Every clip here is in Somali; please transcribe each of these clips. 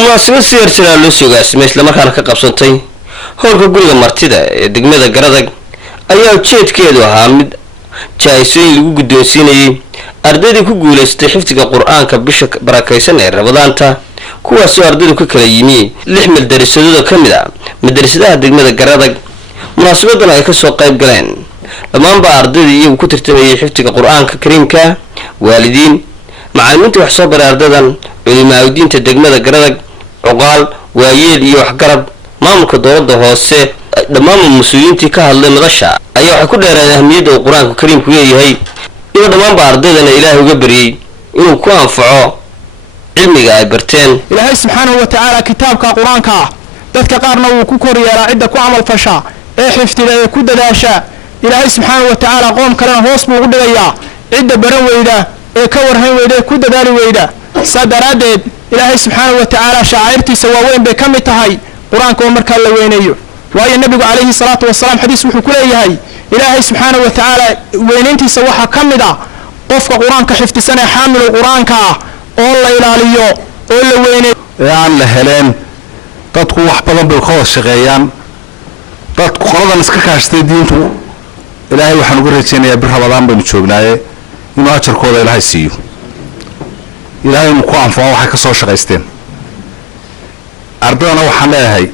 munaasabad si heersaraa loo soo gaarsiimay islamarkaana ka qabsantay howlka guriga martida ee degmada Garadag ayaa ujeedkeedu ahaa mid jaayisooyin lagu guddoonsiinayay ardaydii ku guuleystay xifdiga quraanka bisha barakaysan ee Ramadaanta kuwaas oo ardaydu ka kala yimi 6 madrasadood ka mid ah madrasadaha degmada Garadag. munaasabadan ay ka soo qayb galeen dhammaan ardaydii iyagu ku tirtamayay xifdiga quraanka kariimka, waalidiin, macallimiinta wax soo baray ardaydan, culimaawidiinta degmada Garadag, cuqaal, waayeel iyo waxgarad, maamulka dowladda hoose, dhammaan mas'uuliyiintii ka hadlay madasha ayaa waxay ku dheeraadeen ahmiyadda uu quraanka kariimku leeyahay iyo dhammaan ardaydana Ilaahay uga bariyay inuu ku anfaco cilmiga ay barteen. Ilaahay subhanahu wa ta'ala kitaabka quraanka dadka qaarna uu ku koriyaa cidda ku amal fasha ee xifdiga ee ku dadaasha. Ilaahay subhanahu wa ta'ala qoom kalena hoos buu u dhigayaa cidda baran weyda ee ka warhayn weyda ku dadaali weyda. sadaradeed Ilaahay subhanahu wa ta'ala shaacirtiisa waaweyn bay kamid tahay quraanka oo marka la weynayo. waayo nabigu alayhi salatu wasalaam xadiis wuxuu ku leeyahay Ilaahay subhanahu wa ta'ala weynayntiisa waxa kamid ah qofka quraanka xifdisan ee xaamil quraanka oo la ilaaliyo oo la weyneeyo aan la heleen dadku wax badan bay ka shaqeeyaan dadku qoladan iska kaashtay diintu Ilaahay waxaan ugu rajaynayaa bir Ramadaan baynu joognaaye inuu ajarkooda Ilaahay siiyo. Ilaahay ku anfaco waxay ka soo shaqaysteen ardayna waxaan leeyahay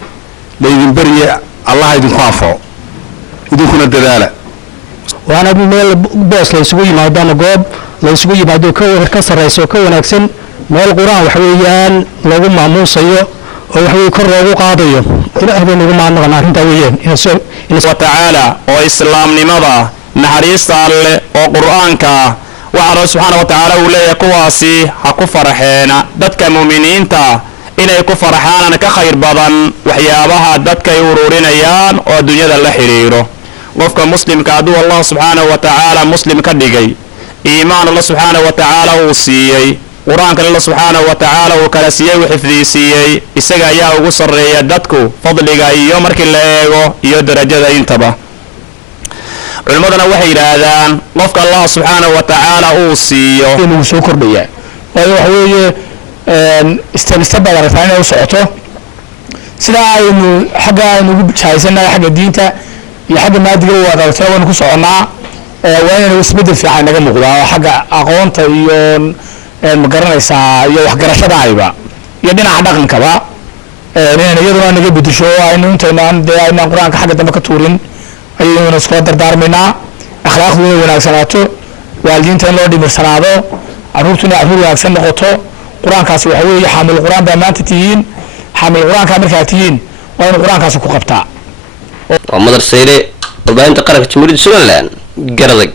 leedin bariye Allah idinku anfaco idinkuna dadaala waana meel boos la isugu yimaado goob la isugu yimaado ka sareyso ka wanaagsan meel quraan wax weeyaan lagu maamuusayo oo wax weey kor loogu qaadayo Ilaahay baa nagu maamulkan arrinta weeyaan in ta'ala oo islaamnimada naxariista alle oo quraanka waxa subhanahu wa ta'ala uu leeyahay kuwaasi ha ku faraxeena dadka muuminiinta inay ku farxaan ka khayr badan waxyaabaha dadka ay ururinayaan oo dunyada la xiriiro. qofka muslimka adu Allah subhanahu wa ta'ala muslim ka dhigay iimaan Allah subhanahu wa ta'ala uu siiyay quraanka Allah subhanahu wa ta'ala uu kala siiyay xifdiisiyay isaga ayaa ugu sareeya dadku fadliga iyo markii la eego iyo darajada intaba. culimadana waxay yiraahdaan qofka Allah subhanahu wa ta'ala uu siiyo inuu soo kordhiyo waayo waxa weeye istabada rafaana u socoto sida aynu xagga aynu ugu jaaysanaa xagga diinta iyo xagga maadiga wada taban ku soconaa waa inuu isbedel fiican naga muuqdo xagga aqoonta iyo ma garanaysa iyo wax garashada ayba iyo dhinaca dhaqankaba iyaduna naga bedesho aynu intaynaan quraanka xagga dambe ka tuurin ayaynu isku dardaarmaynaa akhlaaqdu inay wanaagsanaato waalidiinta in loo dhimirsanaado caruurtuna caruur wanaagsan noqoto quraankaas waxa weeye xaamil quraan baa maanta tihiin xaamil quraanka markaa tihiin waa in quraankaas ku qabtaa. Madar Sayre warbaahinta qaranka Jamhuuriyadda Somaliland Garadag.